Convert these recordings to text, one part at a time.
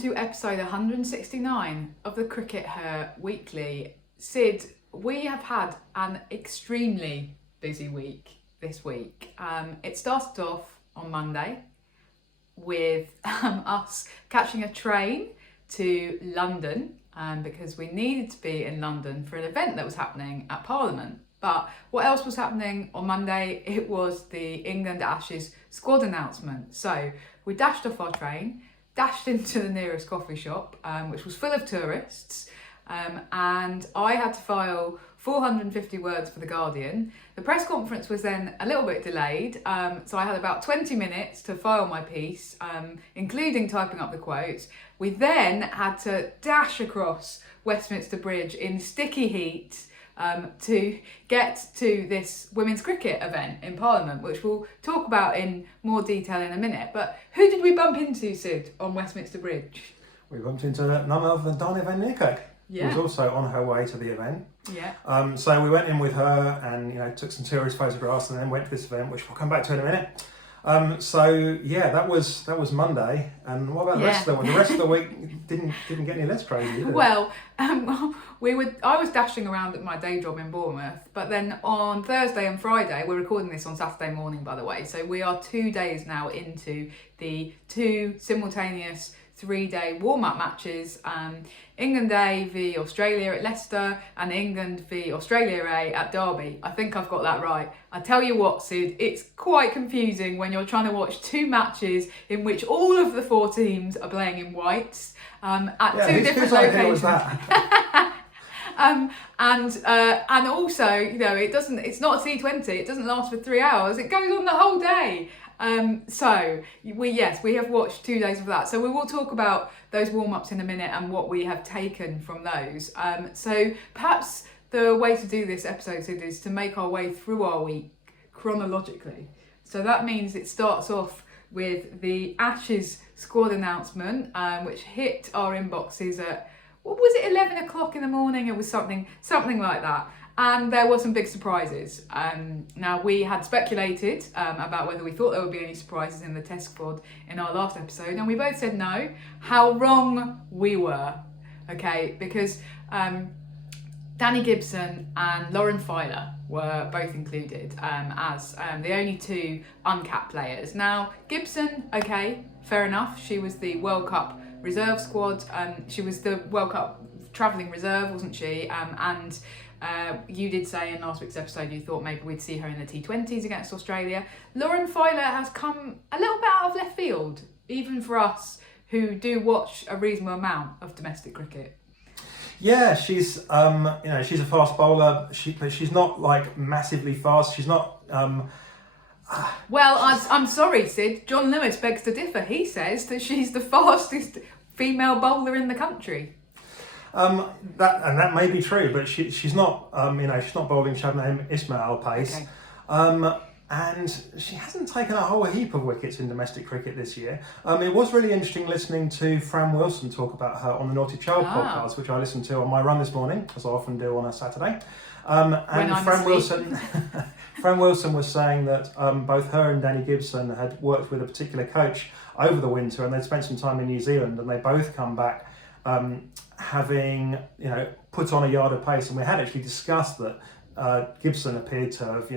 to episode 169 of the CRICKETher Weekly. Syd, we have had an extremely busy week this week. It started off on Monday with us catching a train to London because we needed to be in London for an event that was happening at Parliament. But what else was happening on Monday? It was the England Ashes squad announcement. So we dashed off our train, dashed into the nearest coffee shop, which was full of tourists, and I had to file 450 words for The Guardian. The press conference was then a little bit delayed, so I had about 20 minutes to file my piece, including typing up the quotes. We then had to dash across Westminster Bridge in sticky heat to get to this women's cricket event in Parliament, which we'll talk about in more detail in a minute. But who did we bump into, Syd, on Westminster Bridge? We bumped into none other than Dane van Niekerk, who was also on her way to the event. Yeah. So we went in with her and took some tourist photographs and then went to this event, which we'll come back to in a minute. That was Monday. And what about the rest of the week? The rest of the week didn't get any less crazy, did it? Well, I was dashing around at my day job in Bournemouth, but then on Thursday and Friday, we're recording this on Saturday morning, by the way, so we are 2 days now into the two simultaneous 3-day warm-up matches, England A v Australia at Leicester and England v Australia A at Derby. I think I've got that right. I tell you what, Syd, it's quite confusing when you're trying to watch two matches in which all of the four teams are playing in whites at two different locations. And also, it's not a T20, it doesn't last for 3 hours, it goes on the whole day. We have watched 2 days of that. So we will talk about those warm-ups in a minute and what we have taken from those. So perhaps the way to do this episode is to make our way through our week chronologically. So that means it starts off with the Ashes squad announcement, which hit our inboxes at, what was it, 11 o'clock in the morning? It was something like that. And there were some big surprises. Now, we had speculated about whether we thought there would be any surprises in the Test squad in our last episode, and we both said no. How wrong we were, okay? Because Danny Gibson and Lauren Filer were both included as the only two uncapped players. Now, Gibson, okay, fair enough. She was the World Cup reserve squad. She was the World Cup travelling reserve, wasn't she? You did say in last week's episode you thought maybe we'd see her in the T20s against Australia. Lauren Filer has come a little bit out of left field, even for us who do watch a reasonable amount of domestic cricket. Yeah, she's she's a fast bowler. But she's not like massively fast. She's not. I'm sorry, Syd. John Lewis begs to differ. He says that she's the fastest female bowler in the country. That may be true, but she's not. She's not bowling Shabnam Ismail pace, and she hasn't taken a whole heap of wickets in domestic cricket this year. It was really interesting listening to Fran Wilson talk about her on the Naughty Child podcast, which I listened to on my run this morning, as I often do on a Saturday. Fran Wilson was saying that both her and Danny Gibson had worked with a particular coach over the winter, and they'd spent some time in New Zealand, and they both come back having put on a yard of pace, and we had actually discussed that Gibson appeared to have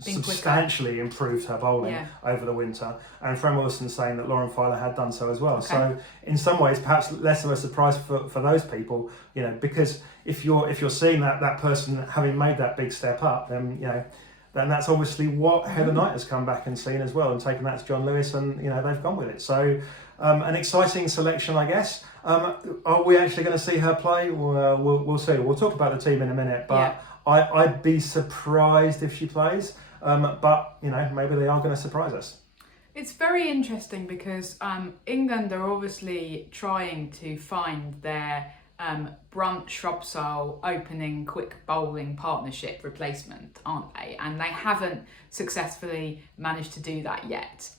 substantially improved her bowling over the winter, and Fran Wilson saying that Lauren Filer had done so as well. Okay. So in some ways perhaps less of a surprise for those people, because if you're seeing that person having made that big step up, then that's obviously what Heather Knight has come back and seen as well, and taken that to John Lewis, and they've gone with it. So an exciting selection, I guess. Are we actually going to see her play? We'll see. We'll talk about the team in a minute, but I'd be surprised if she plays. But maybe they are going to surprise us. It's very interesting because England are obviously trying to find their Brunt-Shrubsole opening quick bowling partnership replacement, aren't they? And they haven't successfully managed to do that yet.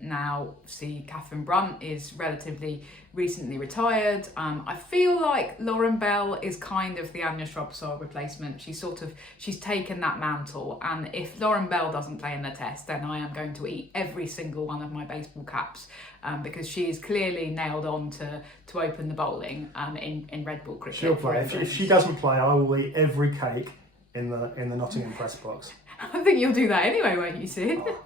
Now, see, Katherine Brunt is relatively recently retired. I feel like Lauren Bell is kind of the Anya Shrubsole replacement. She's taken that mantle, and if Lauren Bell doesn't play in the test, then I am going to eat every single one of my baseball caps, because she is clearly nailed on to open the bowling in red ball cricket. She'll play. If she doesn't play, I will eat every cake in the Nottingham press box. I think you'll do that anyway, won't you, Sid? Oh.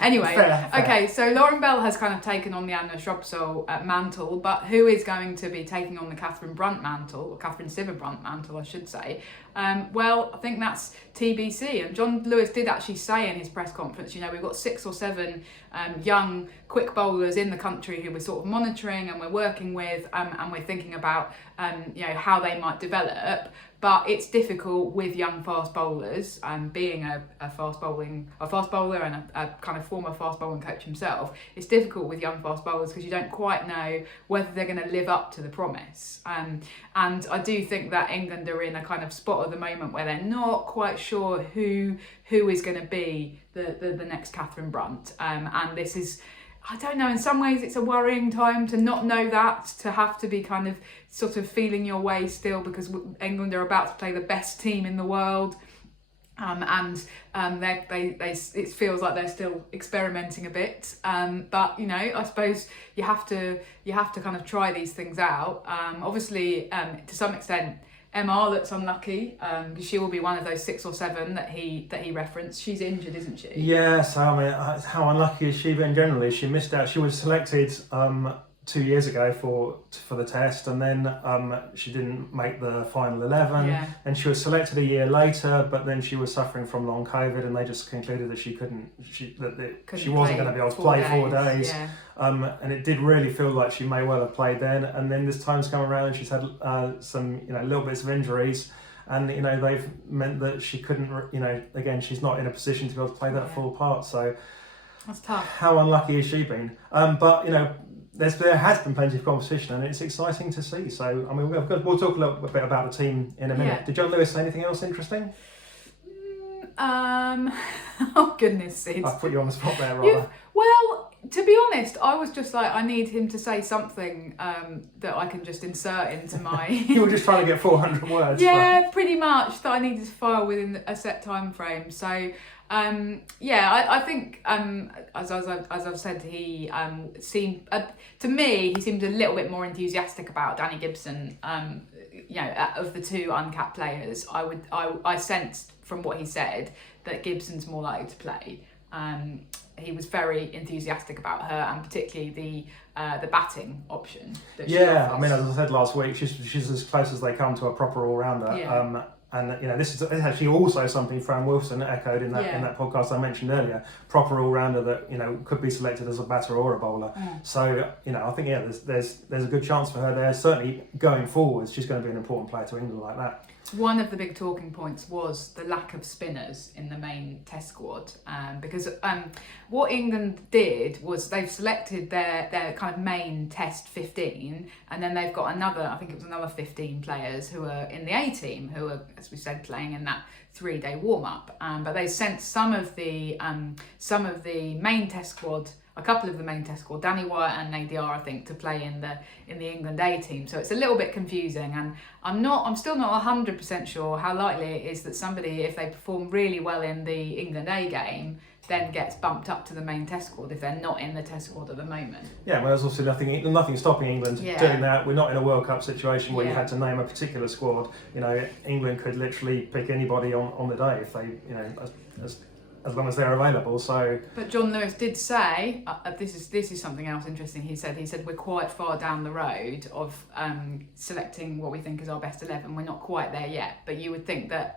Anyway, Fair. okay, so Lauren Bell has kind of taken on the Anna Shrubsole mantle, but who is going to be taking on the Katherine Brunt mantle, or Katherine Sciver-Brunt mantle, I should say? Well, I think that's TBC. And John Lewis did actually say in his press conference, we've got 6 or 7 young quick bowlers in the country who we're sort of monitoring and we're working with, and we're thinking about, how they might develop. But it's difficult with young fast bowlers, being a fast bowler and a kind of former fast bowling coach himself. It's difficult with young fast bowlers because you don't quite know whether they're going to live up to the promise. And I do think that England are in a kind of spot at the moment where they're not quite sure who is going to be the next Katherine Brunt. And this is, I don't know, in some ways it's a worrying time to not know that, to have to be kind of sort of feeling your way still, because England are about to play the best team in the world. It feels like they're still experimenting a bit. But I suppose you have to kind of try these things out. Obviously, to some extent, MR looks unlucky, because she will be one of those 6 or 7 that he referenced. She's injured, isn't she? Yeah, so I mean, how unlucky is she been generally? She missed out. She was selected 2 years ago for the test, and then she didn't make the final 11. Yeah. And she was selected a year later, but then she was suffering from long COVID, and they just concluded that she wasn't going to be able to play 4 days. Yeah. And it did really feel like she may well have played then. And then this time's come around, and she's had some little bits of injuries. And they've meant that she couldn't. Again, she's not in a position to be able to play that full part. So that's tough. How unlucky has she been? But there has been plenty of competition, and it's exciting to see. So I mean, we'll talk a little bit about the team in a minute. Yeah. Did John Lewis say anything else interesting? Oh goodness, Sid. I've put you on the spot there, rather. Well, to be honest, I was just like, I need him to say something that I can just insert into my... You were just trying to get 400 words. Yeah, pretty much, that I needed to file within a set time frame. So, I think, as I've said, he seemed, to me, he seemed a little bit more enthusiastic about Danny Gibson. Of the 2 uncapped players, I sensed from what he said that Gibson's more likely to play. He was very enthusiastic about her, and particularly the batting option. Yeah, I mean, as I said last week, she's as close as they come to a proper all-rounder. Yeah. And this is actually also something Fran Wilson echoed in that podcast I mentioned earlier. Proper all-rounder that could be selected as a batter or a bowler. So I think there's a good chance for her there. Certainly going forwards, she's going to be an important player to England like that. One of the big talking points was the lack of spinners in the main test squad, because what England did was they've selected their kind of main test 15, and then they've got another 15 players who are in the A team, who are, as we said, playing in that 3-day warm-up. But they sent some of the main test squad, a couple of the main test squad, Danny Wyatt and Nadir, I think, to play in the England A team. So it's a little bit confusing, and I'm still not 100% sure how likely it is that somebody, if they perform really well in the England A game, then gets bumped up to the main test squad if they're not in the test squad at the moment. Yeah, well, there's also nothing stopping England doing that. We're not in a World Cup situation where you had to name a particular squad. England could literally pick anybody on the day if they, as long as they're available. So, but John Lewis did say this is something else interesting. He said we're quite far down the road of selecting what we think is our best 11. We're not quite there yet, but you would think that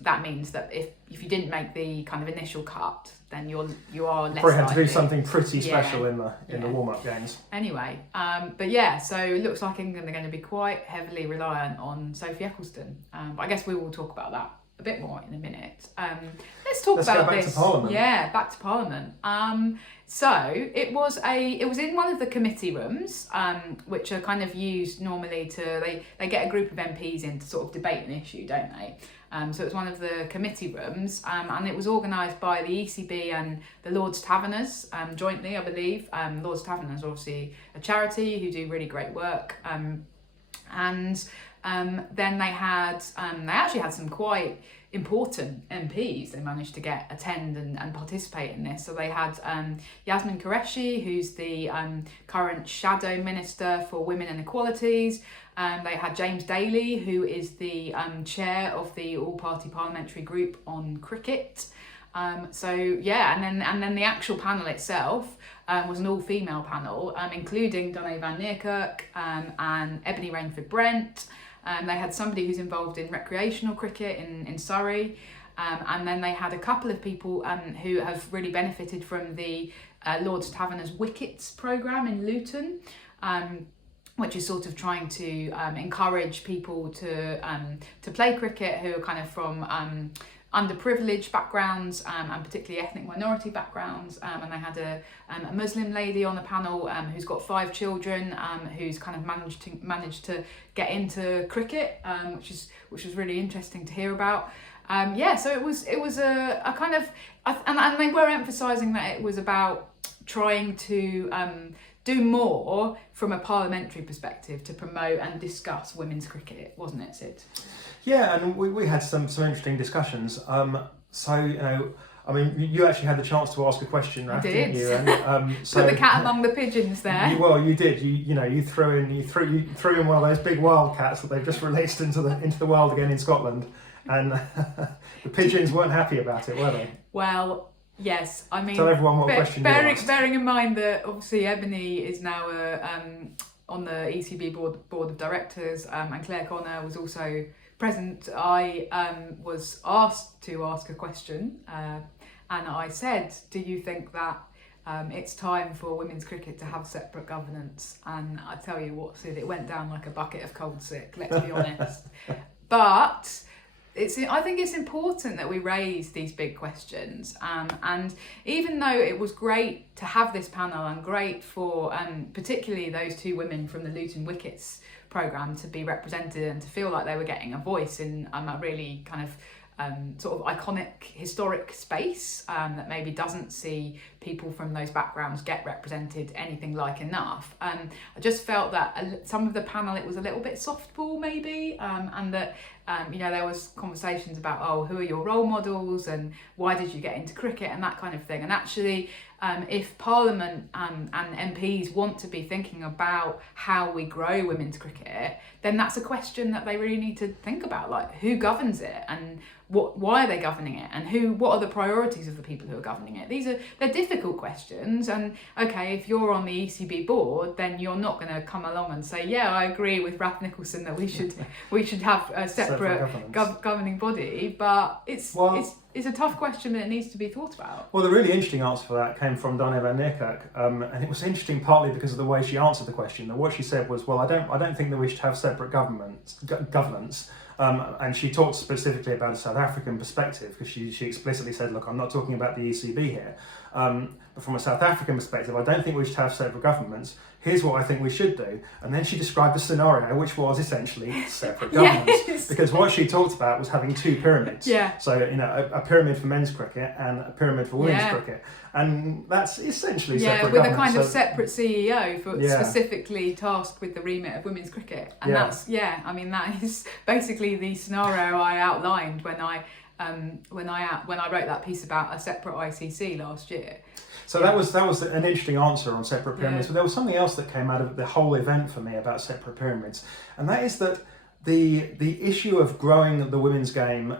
that means that if you didn't make the kind of initial cut, then you are less probably had likely. to do something pretty special in the warm-up games. Anyway, so it looks like England are going to be quite heavily reliant on Sophie Eccleston. But I guess we will talk about that a bit more in a minute. Let's talk about go back this. To Parliament. Yeah, back to Parliament. So it was in one of the committee rooms, which are kind of used normally they get a group of MPs in to sort of debate an issue, don't they? So it was one of the committee rooms, and it was organised by the ECB and the Lords Taverners jointly, I believe. Lords Taverners are obviously a charity who do really great work, and then they actually had some quite important MPs they managed to attend and participate in this. So they had Yasmin Qureshi, who's the current Shadow Minister for Women and Equalities. They had James Daly, who is the chair of the all-party parliamentary group on cricket. And then the actual panel itself was an all-female panel, including Dane van Niekerk and Ebony Rainford-Brent. They had somebody who's involved in recreational cricket in Surrey, and then they had a couple of people who have really benefited from the Lords Taverners Wickets programme in Luton, which is sort of trying to encourage people to play cricket who are kind of from underprivileged backgrounds and particularly ethnic minority backgrounds, and they had a Muslim lady on the panel who's got 5 children, who's kind of managed to get into cricket, which was really interesting to hear about. So it was a kind of, and they were emphasising that it was about trying to do more from a parliamentary perspective to promote and discuss women's cricket, wasn't it, Sid? Yeah, and we had some interesting discussions. You actually had the chance to ask a question, Raf, didn't you? And, put the cat among the pigeons there. You did. You threw in one of those big wildcats that they've just released into the wild again in Scotland, and the pigeons weren't happy about it, were they? Well, yes. I mean, tell everyone what question you asked. Bearing in mind that obviously Ebony is now on the ECB board of directors, and Claire Connor was also present, I was asked to ask a question, and I said, do you think that it's time for women's cricket to have separate governance? And I tell you what, Sid, it went down like a bucket of cold sick, let's be honest. But I think it's important that we raise these big questions, and even though it was great to have this panel and great for particularly those 2 women from the Luton Wickets programme to be represented and to feel like they were getting a voice in a really kind of sort of iconic historic space that maybe doesn't see people from those backgrounds get represented anything like enough. I just felt that some of the panel, it was a little bit softball maybe, and that there was conversations about, who are your role models and why did you get into cricket and that kind of thing. And actually, if Parliament and MPs want to be thinking about how we grow women's cricket, then that's a question that they really need to think about, like who governs it and why are they governing it, and what are the priorities of the people who are governing it. They're difficult questions, and okay, if you're on the ECB board, then you're not going to come along and say, yeah, I agree with Raf Nicholson that we should have a separate governing body, but it's a tough question that it needs to be thought about. Well, the really interesting answer for that came from Dane van Niekerk, and it was interesting partly because of the way she answered the question. What she said was, well, I don't think that we should have separate governance. And she talked specifically about a South African perspective, because she explicitly said, look, I'm not talking about the ECB here, but from a South African perspective, I don't think we should have separate governments. Here's what I think we should do. And then she described a scenario which was essentially separate governments. Yes. Because what she talked about was having 2 pyramids. Yeah. So, a pyramid for men's cricket and a pyramid for women's cricket. And that's essentially separate with governments. A kind of separate CEO specifically tasked with the remit of women's cricket. And that is basically the scenario I outlined when I wrote that piece about a separate ICC last year. So that was an interesting answer on separate pyramids, but there was something else that came out of the whole event for me about separate pyramids, and that is that the issue of growing the women's game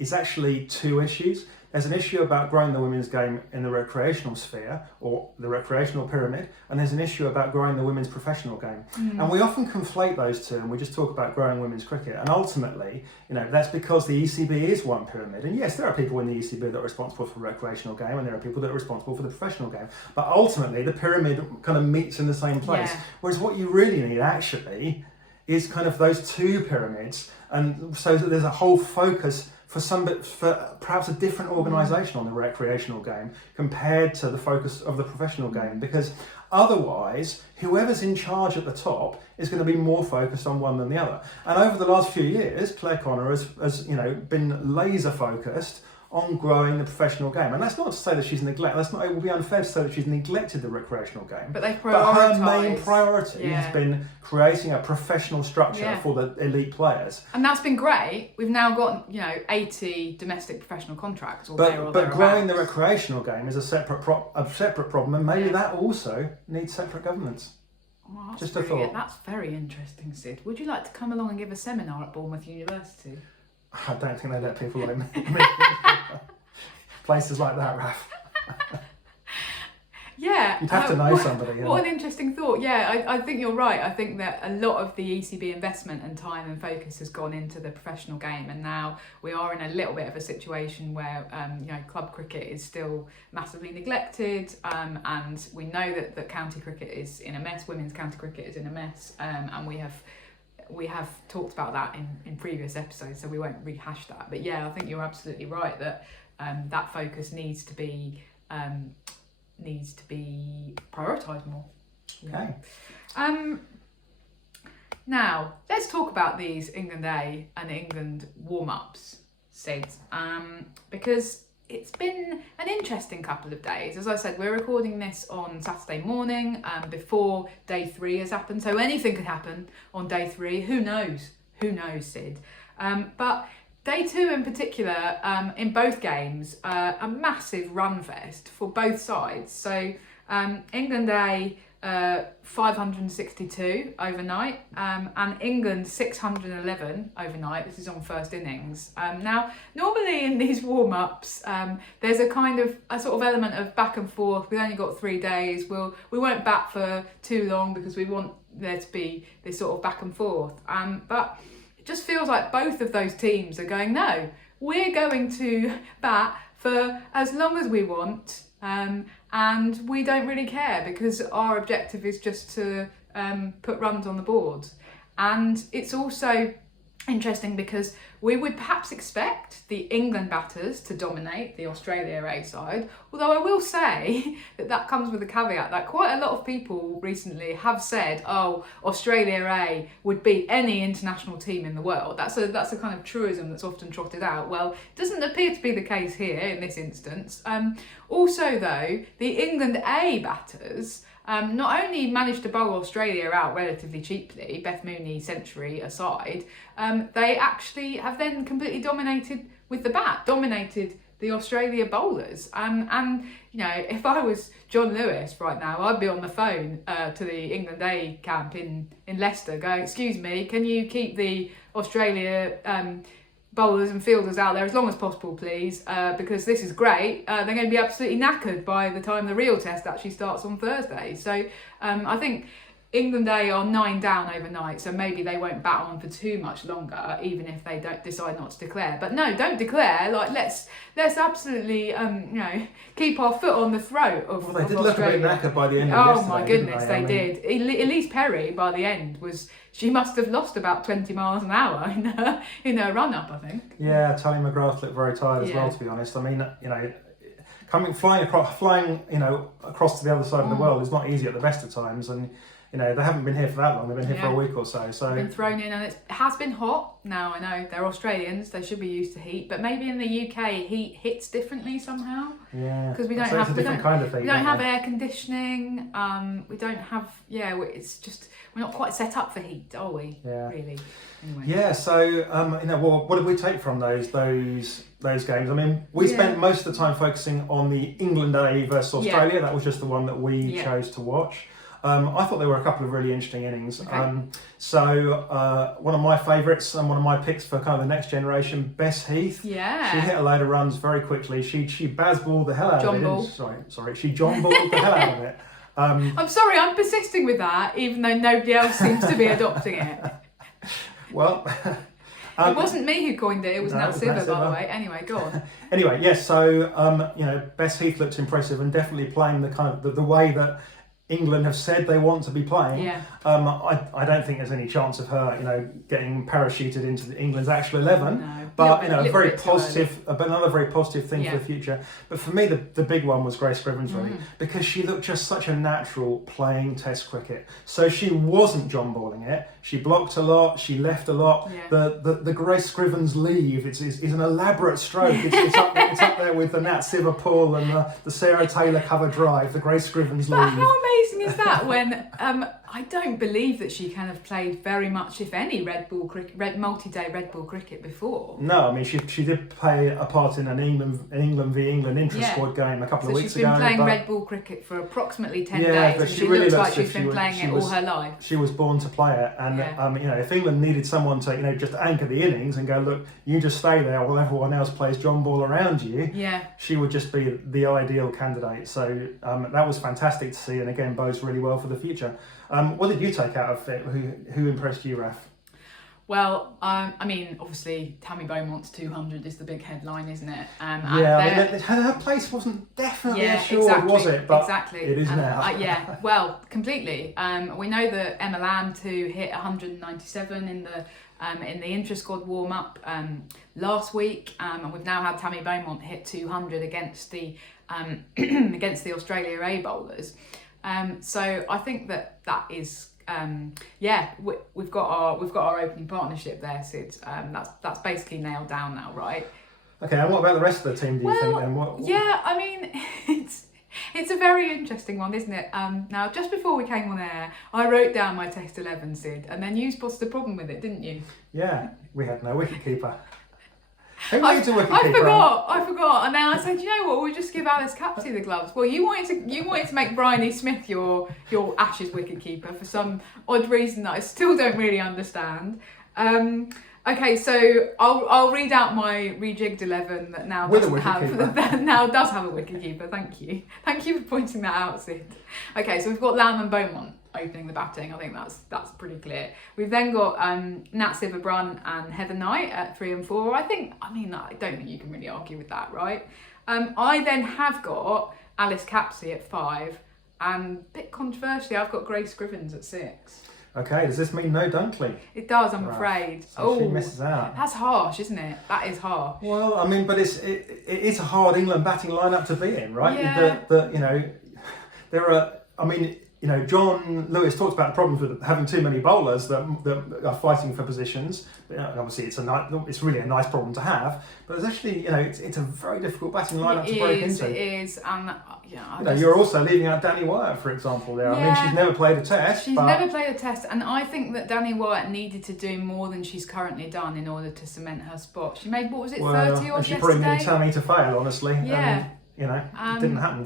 is actually 2 issues. There's an issue about growing the women's game in the recreational sphere, or the recreational pyramid, and there's an issue about growing the women's professional game. And we often conflate those 2, and we just talk about growing women's cricket. And ultimately, that's because the ECB is one pyramid. And yes, there are people in the ECB that are responsible for the recreational game, and there are people that are responsible for the professional game. But ultimately, the pyramid kind of meets in the same place. Yeah. Whereas what you really need, actually, is kind of those 2 pyramids, and so that there's a whole focus for perhaps a different organisation on the recreational game compared to the focus of the professional game, because otherwise whoever's in charge at the top is going to be more focused on one than the other. And over the last few years, Claire Connor has been laser focused on growing the professional game. And that's not to say that she's neglected. It would be unfair to say that she's neglected the recreational game. But her main priority has been creating a professional structure for the elite players. And that's been great. We've now got 80 domestic professional contracts. But growing the recreational game is a separate problem, and maybe that also needs separate governance. Oh, just a thought. That's very interesting, Sid. Would you like to come along and give a seminar at Bournemouth University? I don't think they let people like me. Places like that, Raf. Yeah. You'd have to know somebody. What an interesting thought. Yeah, I think you're right. I think that a lot of the ECB investment and time and focus has gone into the professional game, and now we are in a little bit of a situation where club cricket is still massively neglected, and we know that county cricket is in a mess, women's county cricket is in a mess, and we have talked about that in previous episodes, so we won't rehash that. But yeah, I think you're absolutely right that that focus needs to be prioritised more. Okay. Now let's talk about these England A and England warm-ups, Sid, because it's been an interesting couple of days. As I said, we're recording this on Saturday morning, before day 3 has happened. So anything could happen on day 3. Who knows? Who knows, Sid? But day 2 in particular, in both games, a massive run fest for both sides. So England A, 562 overnight, and England 611 overnight. This is on first innings. Now, normally in these warm-ups, there's a sort of element of back and forth. We've only got 3 days. We won't bat for too long because we want there to be this sort of back and forth. But it just feels like both of those teams are going, no, we're going to bat for as long as we want. And we don't really care because our objective is just to put runs on the board. And it's also interesting because we would perhaps expect the England batters to dominate the Australia A side, although I will say that comes with a caveat that quite a lot of people recently have said, oh, Australia A would beat any international team in the world. That's a kind of truism that's often trotted out. Well, it doesn't appear to be the case here in this instance. Also though, the England A batters not only managed to bowl Australia out relatively cheaply, Beth Mooney century aside, they actually have then completely dominated with the bat, dominated the Australia bowlers. And if I was John Lewis right now, I'd be on the phone to the England A camp in Leicester going, excuse me, can you keep the Australia bowlers and fielders out there as long as possible, please, because this is great. They're going to be absolutely knackered by the time the real test actually starts on Thursday. So I think England A are 9 down overnight, so maybe they won't bat on for too much longer, even if they don't decide not to declare. But no, don't declare. Like let's absolutely keep our foot on the throat of. Well, they did Australia. look a bit knackered by the end of yesterday. Oh my goodness, they did. Elise Perry by the end she must have lost about 20 miles an hour in her run up, I think. Yeah, Tony McGrath looked very tired as well, to be honest. I mean, flying across to the other side of the world is not easy at the best of times, and they haven't been here for that long. They've been here for a week or so. So been thrown in, and it has been hot. Now I know they're Australians; they should be used to heat. But maybe in the UK, heat hits differently somehow. Yeah, because we don't have a different kind of thing. We don't have air conditioning. We don't have. Yeah, it's just we're not quite set up for heat, are we? Yeah. Really. Anyway. Yeah. So what did we take from those games? I mean, we spent most of the time focusing on the England A versus Australia. That was just the one that we chose to watch. I thought there were a couple of really interesting innings. Okay. So one of my favourites and one of my picks for kind of the next generation, Bess Heath. Yeah. She hit a load of runs very quickly. She baz-balled the hell out of it. Sorry. She john-balled the hell out of it. I'm sorry, I'm persisting with that, even though nobody else seems to be adopting it. Well... it wasn't me who coined it, it was Nat Sciver, by the way. Anyway, go on. Anyway, yes, so, Bess Heath looked impressive and definitely playing the kind of the way that England have said they want to be playing. Yeah. I don't think there's any chance of her, getting parachuted into England's actual 11. but a little very bit too early. positive, but another very positive thing for the future. But for me, the big one was Grace Scrivens, really, because she looked just such a natural playing Test cricket. So she wasn't John balling it. She blocked a lot. She left a lot. Yeah. The Grace Scrivens leave is an elaborate stroke. It's up there with the Nat Sciver-Brunt and the Sarah Taylor cover drive. The Grace Scrivens But leave. how amazing is that when I don't believe that she kind of played very much, if any, multi-day red ball cricket before. No, I mean she did play a part in an England v England intra-squad game a couple of weeks ago. So she's been playing red ball cricket for approximately 10 days, but and she really looks like she's she been was- playing she it was- all her life. She was born to play it, and if England needed someone to just anchor the innings and go, look, you just stay there while everyone else plays John ball around you. Yeah. She would just be the ideal candidate. So that was fantastic to see, and again bodes really well for the future. What did you take out of it? Who impressed you, Raf? Well, I mean, obviously, Tammy Beaumont's 200 is the big headline, isn't it? Her place wasn't definitely assured, was it? But exactly. It is now. Well, completely. We know that Emma Land, who hit 197 in the intra-squad warm-up last week, and we've now had Tammy Beaumont hit 200 against the against the Australia A bowlers. So I think that is. We've got our opening partnership there, Sid. That's basically nailed down now, right? Okay, and what about the rest of the team? Do you think? And Yeah, I mean, it's a very interesting one, isn't it? Now, just before we came on air, I wrote down my Test 11, Sid, and then you spotted a problem with it, didn't you? Yeah, we had no wicketkeeper. I forgot, and then I said, you know what? We'll just give Alice Capsey the gloves. Well, you wanted to make Bryony Smith your Ashes wicketkeeper for some odd reason that I still don't really understand. Okay, so I'll read out my rejigged 11 that now does have a wicketkeeper. Thank you for pointing that out, Sid. Okay, so we've got Lamb and Beaumont opening the batting. I think that's pretty clear. We've then got Nat Sciver-Brunt and Heather Knight at 3 and 4. I don't think you can really argue with that, right? I then have got Alice Capsey at 5, and a bit controversially, I've got Grace Scrivens at 6. Okay, does this mean no Dunkley? It does, I'm afraid. So she misses out. That's harsh, isn't it? That is harsh. Well, I mean, but it is a hard England batting lineup to be in, right? Yeah. There are. I mean, John Lewis talks about the problems with having too many bowlers that are fighting for positions. And obviously, it's really a nice problem to have. But it's actually, it's a very difficult batting lineup to break into. It is, and you're also leaving out Danny Wyatt, for example. There, I mean, she's never played a test. Never played a test, and I think that Danny Wyatt needed to do more than she's currently done in order to cement her spot. She made 30 or yesterday. She's probably going to tell me to fail, honestly. Yeah. It didn't happen.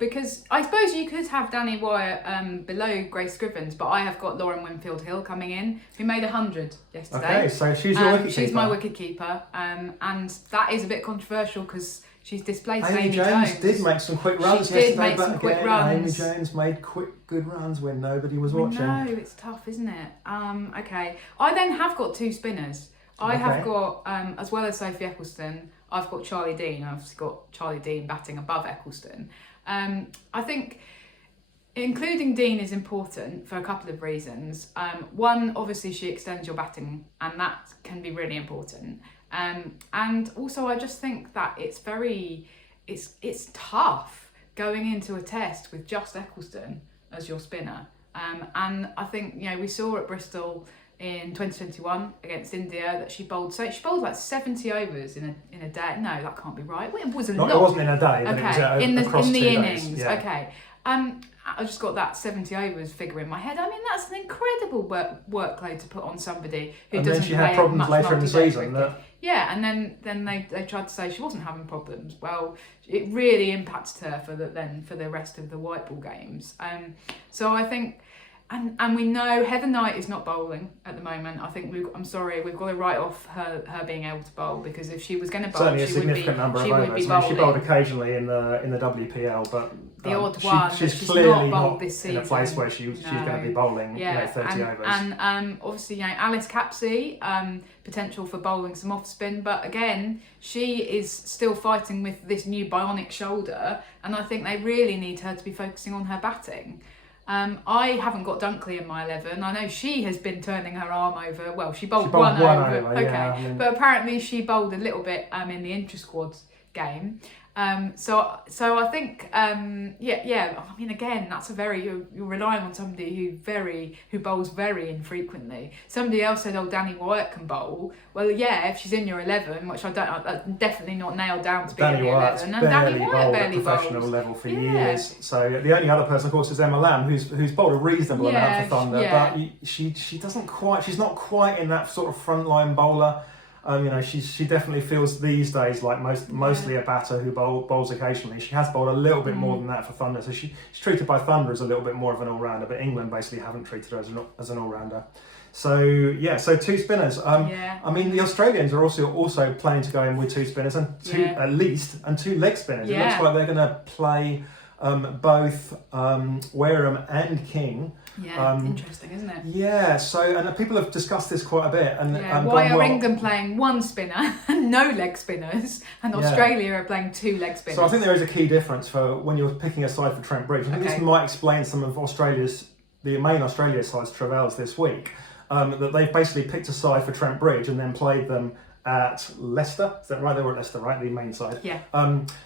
Because I suppose you could have Danny Wyatt below Grace Scrivens, but I have got Lauren Winfield-Hill coming in, who made 100 yesterday. Okay, so she's your wicketkeeper. She's my wicketkeeper, and that is a bit controversial because she's displaced Amy Amy Jones. Did make some quick runs yesterday. She did make some quick runs. Amy Jones made good runs when nobody was watching. No, it's tough, isn't it? Okay. I then have got 2 spinners. I have got, as well as Sophie Ecclestone, I've got Charlie Dean. I've got Charlie Dean batting above Ecclestone. I think including Dean is important for a couple of reasons. One, obviously she extends your batting, and that can be really important. And also I just think that it's tough going into a test with just Ecclestone as your spinner. And I think, we saw at Bristol in 2021 against India that she bowled like 70 overs in a day. No, that can't be right. It was a lot. It wasn't in a day. Okay, It was across in the 2 innings. days. Yeah. Okay. I just got that 70 overs figure in my head. I mean, that's an incredible workload to put on somebody who and doesn't then she had play problems much later in the multi-day season. cricket. Yeah, and then they tried to say she wasn't having problems. Well, it really impacted her for the rest of the white ball games. So I think. And we know Heather Knight is not bowling at the moment. I think we've got to write off her being able to bowl, because if she was going to bowl, certainly a significant number of overs. I mean, she bowled occasionally in the WPL, but the odd one. She's clearly not bowled not this season. in a place where she's going to be bowling 30 overs. And obviously, Alice Capsey, potential for bowling some off spin, but again, she is still fighting with this new bionic shoulder, and I think they really need her to be focusing on her batting. I haven't got Dunkley in my 11. I know she has been turning her arm over. Well, she bowled, bowled one over. Okay, yeah, I mean, but apparently she bowled a little bit in the intra-squads game. So I think I mean, again, that's a very you're relying on somebody who bowls very infrequently. Somebody else said, Danny Wyatt can bowl. Well, yeah, if she's in your 11, which I'm definitely not nailed down to be in your 11. And Danny Wyatt barely at professional bowls. level for years. So the only other person, of course, is Emma Lamb, who's bowled a reasonable amount for Thunder, but she doesn't quite. She's not quite in that sort of frontline bowler. She definitely feels these days like mostly a batter who bowls occasionally. She has bowled a little bit more than that for Thunder, so she's treated by Thunder as a little bit more of an all-rounder, but England basically haven't treated her as an all-rounder. So two spinners. I mean, the Australians are also planning to go in with two spinners and two leg spinners. It looks like they're going to play both Wareham and King. Yeah, interesting, isn't it? Yeah, and people have discussed this quite a bit. And why are England playing one spinner and no leg spinners, and Australia are playing two leg spinners? So I think there is a key difference for when you're picking a side for Trent Bridge. I think this might explain some of the main Australia side's travails this week. That they've basically picked a side for Trent Bridge and then played them at Leicester. Is that right? They were at Leicester, right? The main side. Yeah.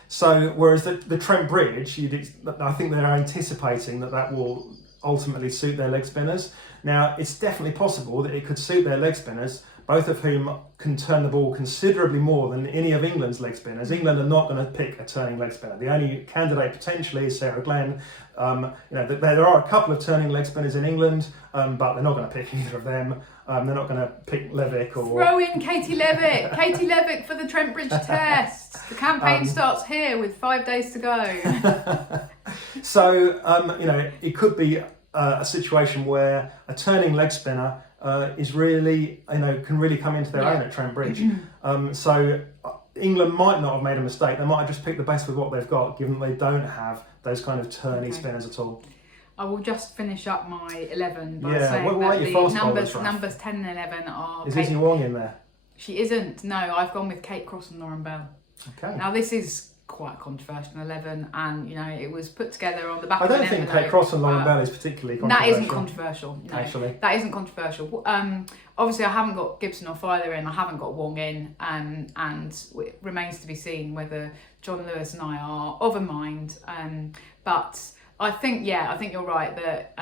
So whereas the Trent Bridge, I think they're anticipating that will ultimately suit their leg spinners. Now, it's definitely possible that it could suit their leg spinners, both of whom can turn the ball considerably more than any of England's leg spinners. England are not going to pick a turning leg spinner. The only candidate potentially is Sarah Glenn. There are a couple of turning leg spinners in England, but they're not going to pick either of them. They're not going to pick Levick or... Throw in Katie Levick! Katie Levick for the Trent Bridge Test! The campaign starts here with 5 days to go. So, it could be a situation where a turning leg spinner is really, can really come into their own at Trent Bridge. So England might not have made a mistake. They might have just picked the best with what they've got, given that they don't have those kind of turny spinners at all. I will just finish up my 11 by saying what that are your the fast numbers 10 and 11 are... Is Izzy Wong in there? She isn't. No, I've gone with Kate Cross and Lauren Bell. Okay. Now, this is quite a controversial 11, and it was put together on the back I of an don't think envelope. Kate Cross and Lauren Bell is particularly controversial. That isn't controversial. No, actually. That isn't controversial. Obviously, I haven't got Gibson or Filer in. I haven't got Wong in, and it remains to be seen whether John Lewis and I are of a mind. But I think you're right that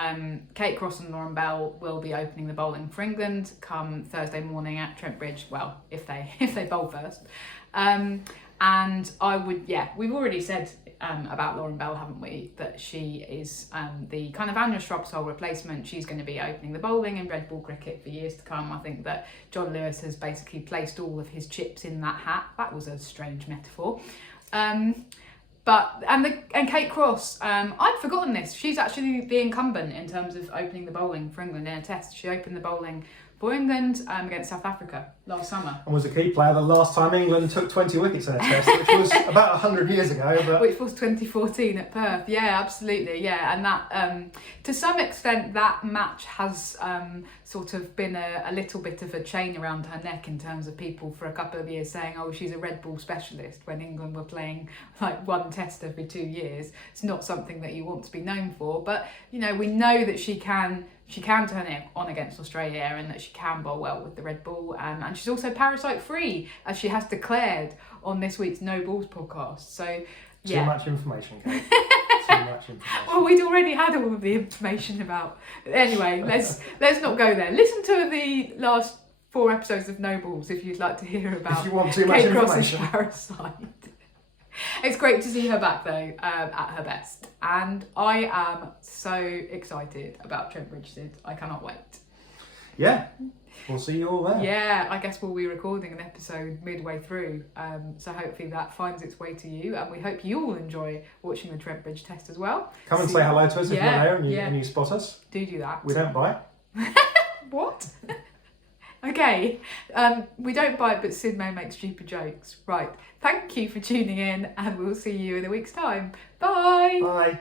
Kate Cross and Lauren Bell will be opening the bowling for England come Thursday morning at Trent Bridge. Well, if they bowl first. And I would, we've already said about Lauren Bell, haven't we, that she is the kind of Anya Shrubsole replacement. She's going to be opening the bowling in red ball cricket for years to come. I think that John Lewis has basically placed all of his chips in that hat. That was a strange metaphor. But Kate Cross, I'd forgotten this. She's actually the incumbent in terms of opening the bowling for England in a test. She opened the bowling for England against South Africa last summer. And was a key player the last time England took 20 wickets in a test, which was about 100 years ago. But... Which was 2014 at Perth. Yeah, absolutely. Yeah, and that to some extent that match has sort of been a little bit of a chain around her neck in terms of people for a couple of years saying, she's a red ball specialist, when England were playing like one test every 2 years. It's not something that you want to be known for, but we know that she can turn it on against Australia and that she can bowl well with the red ball, and she's also parasite free, as she has declared on this week's No Balls podcast. So Too much information, Kate. Too much information. Well, we'd already had all of the information about... Anyway, let's not go there. Listen to the last 4 episodes of No Balls if you'd like to hear about if you want too much Kate Cross's information. Parasite. It's great to see her back though, at her best, and I am so excited about Trent Bridge Syd. I cannot wait. Yeah, we'll see you all there. Yeah, I guess we'll be recording an episode midway through, so hopefully that finds its way to you, and we hope you all enjoy watching the Trent Bridge Test as well. Come and say hello to us if you're there and you spot us. Do that. We don't bite. What? Okay, we don't bite, but Syd may make stupid jokes. Right, thank you for tuning in, and we'll see you in a week's time. Bye! Bye!